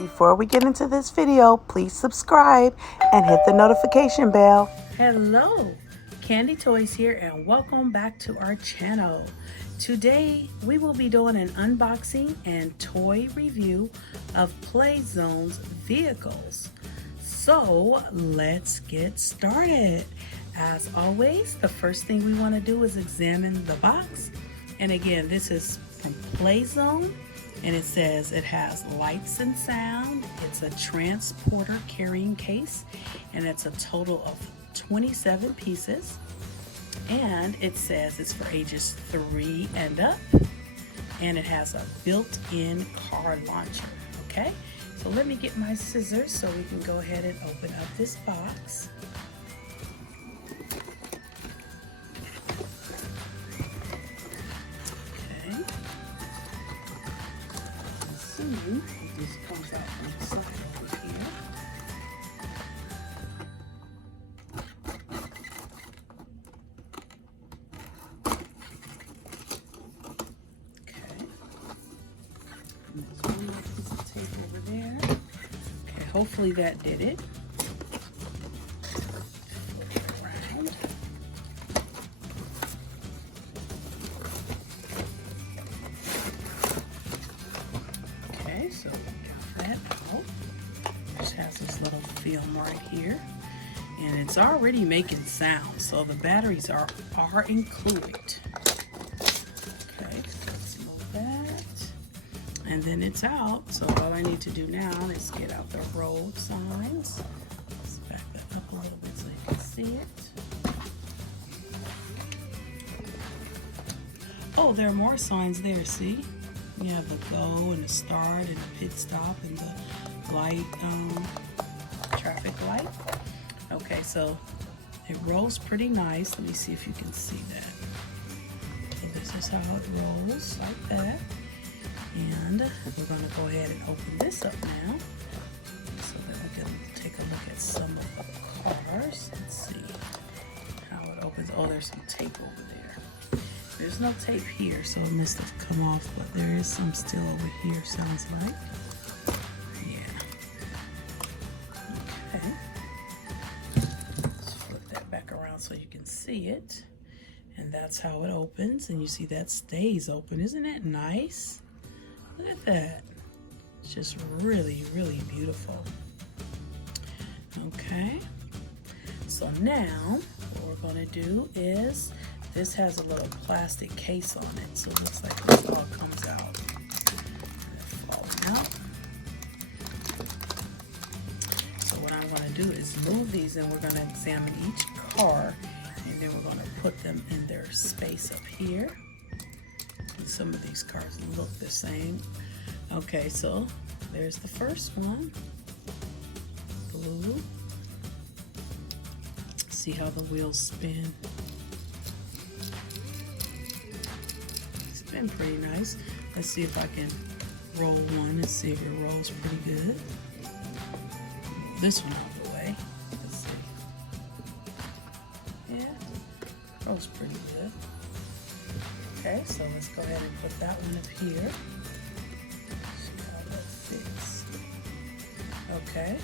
Before we get into this video, please subscribe and hit the notification bell. Hello, Candy Toys here, and welcome back to our channel. Today we will be doing an unboxing and toy review of Playzone's vehicles. So let's get started. As always, the first thing we want to do is examine the box. And again, this is from Playzone, and it says it has lights and sound. It's a transporter carrying case, and it's a total of 27 pieces. And it says it's for ages 3 and up, and it has a built-in car launcher. Okay, so let me get my scissors so we can go ahead and open up this box. This comes out from the side over here. Okay. And there's one more piece of tape over there. Okay, hopefully that did it. Flip it around. So got that out. Just has this little film right here, and it's already making sound, so the batteries are included. Okay, let's move that, and then it's out. So all I need to do now is get out the road signs. Let's back that up a little bit so you can see it. Oh, there are more signs there. See? You have the go and the start and the pit stop and the light, traffic light. Okay, so it rolls pretty nice. Let me see if you can see that. So this is how it rolls, like that. And we're going to go ahead and open this up now so that we can take a look at some of the cars. Let's see how it opens. Oh, there's some tape over there. There's no tape here, so it must have come off, but there is some still over here, sounds like. Yeah. Okay. Let's flip that back around so you can see it. And that's how it opens, and you see that stays open. Isn't that nice? Look at that. It's just really, really beautiful. Okay. So now, what we're gonna do is, this has a little plastic case on it, so it looks like this all comes out. Falling out. So what I'm going to do is move these, and we're going to examine each car, and then we're going to put them in their space up here. And some of these cars look the same. Okay, so there's the first one. Blue. See how the wheels spin. Been pretty nice. Let's see if I can roll one and see if it rolls pretty good. This one out of the way. Let's see. Yeah, rolls pretty good. Okay, so let's go ahead and put that one up here. See how that fits. Okay,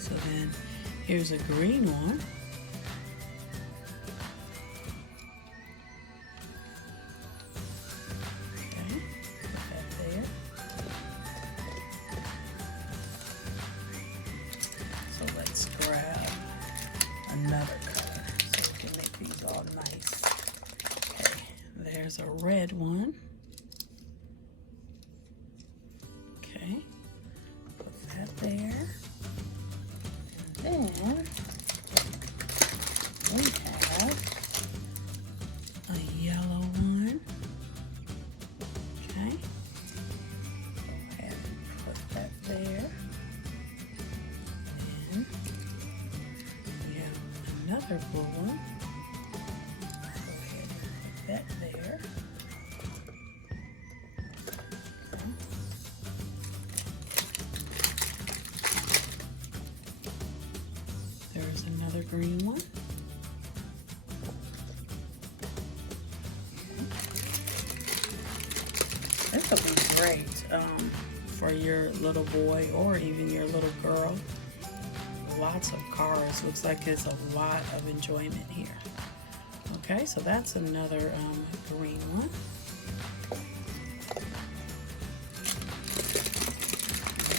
so then here's a green one. Let's grab another color so we can make these all nice. Okay, there's a red one. Okay, put that there. And then we have a yellow one. Okay, go ahead and put that there. Another blue one. Go ahead and put that there. Okay. There's another green one. Okay. This will be great for your little boy or even your little girl. Lots of cars. Looks like it's a lot of enjoyment here. Okay, so that's another green one.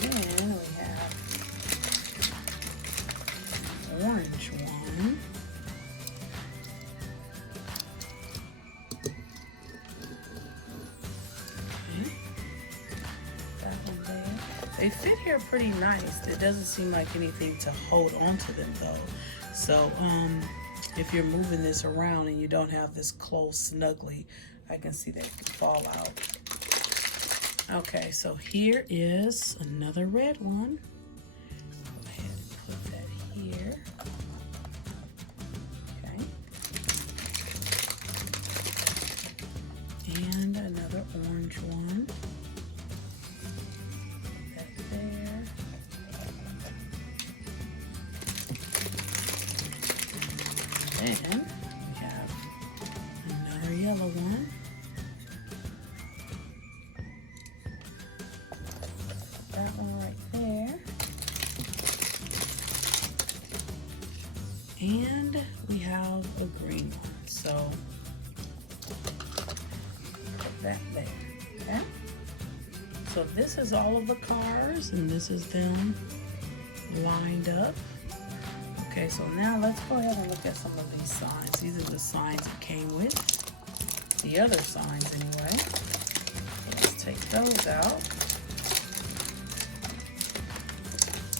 And then we have an orange one. Okay. That one there. They fit here pretty nice. It doesn't seem like anything to hold onto them though. So if you're moving this around and you don't have this close snugly, I can see that it can fall out. Okay, so here is another red one. Go ahead and put that here. Okay. And another orange one. Put that there. Then we have another yellow one. That one right there. And we have a green one. So put that there. Okay. So this is all of the cars and this is them lined up. Okay, so now let's go ahead and look at some of these signs. These are the signs it came with. The other signs anyway. So let's take those out.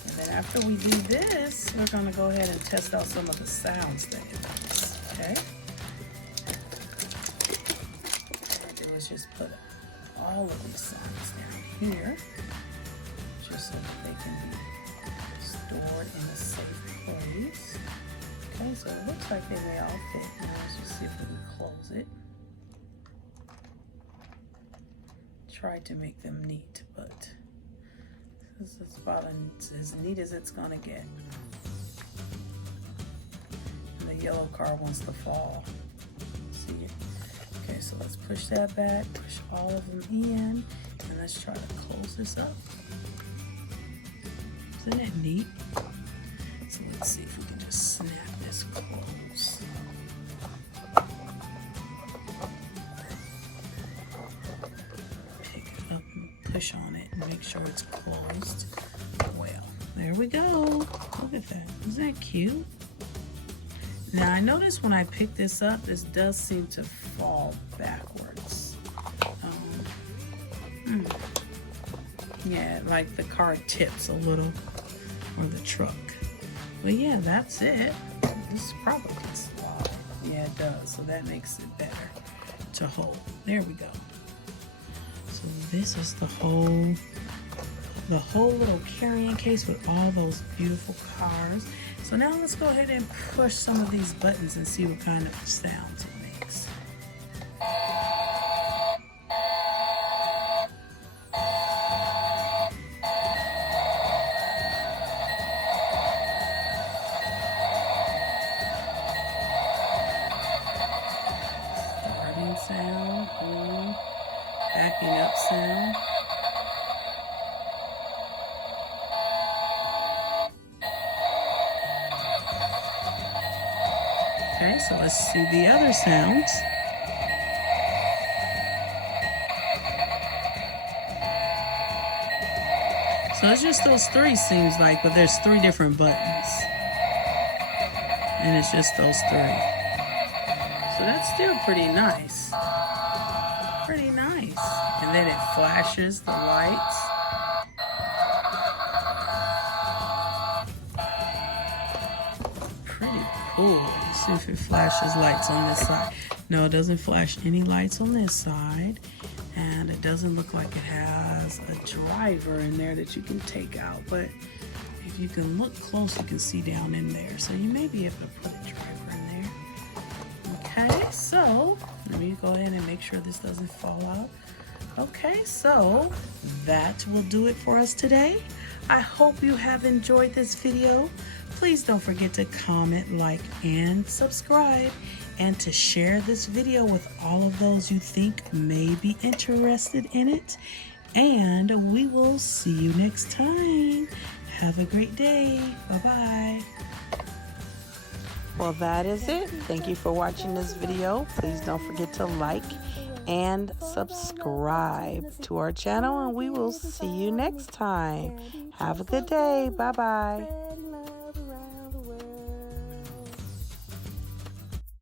And then after we do this, we're going to go ahead and test out some of the sounds that it makes. Okay? What I do is just put all of these signs down here, just so that they can be stored in a safe place. Okay, so it looks like they may all fit. Now let's just see if we can close it. Try to make them neat, but this is about as neat as it's gonna get. And the yellow car wants to fall. See it? Okay, so let's push that back, push all of them in, and let's try to close this up. Isn't that neat? So let's see if we can just snap this close. Pick it up and push on it and make sure it's closed. Well, there we go. Look at that. Isn't that cute? Now I noticed when I pick this up, this does seem to fall backwards. Yeah, like the car tips a little, or the truck. But yeah, that's it. This probably can slide. Yeah, it does. So that makes it better to hold. There we go. So this is the whole little carrying case with all those beautiful cars. So now let's go ahead and push some of these buttons and see what kind of sounds it makes. Starting sound, backing up sound. Okay, so let's see the other sounds. So it's just those three, seems like, but there's 3 different buttons. And it's just those 3. So that's still pretty nice. Pretty nice. And then it flashes the lights. Pretty cool. Let's see if it flashes lights on this side. No, it doesn't flash any lights on this side. And it doesn't look like it has a driver in there that you can take out. But if you can look close, you can see down in there. So you may be able to put a driver in there. Okay, so let me go ahead and make sure this doesn't fall out. Okay, so that will do it for us today. I hope you have enjoyed this video. Please don't forget to comment, like, and subscribe, and to share this video with all of those you think may be interested in it. And we will see you next time. Have a great day. Bye-bye. Well, that is it. Thank you for watching this video. Please don't forget to like and subscribe to our channel, and we will see you next time. Have a good day. Bye-bye.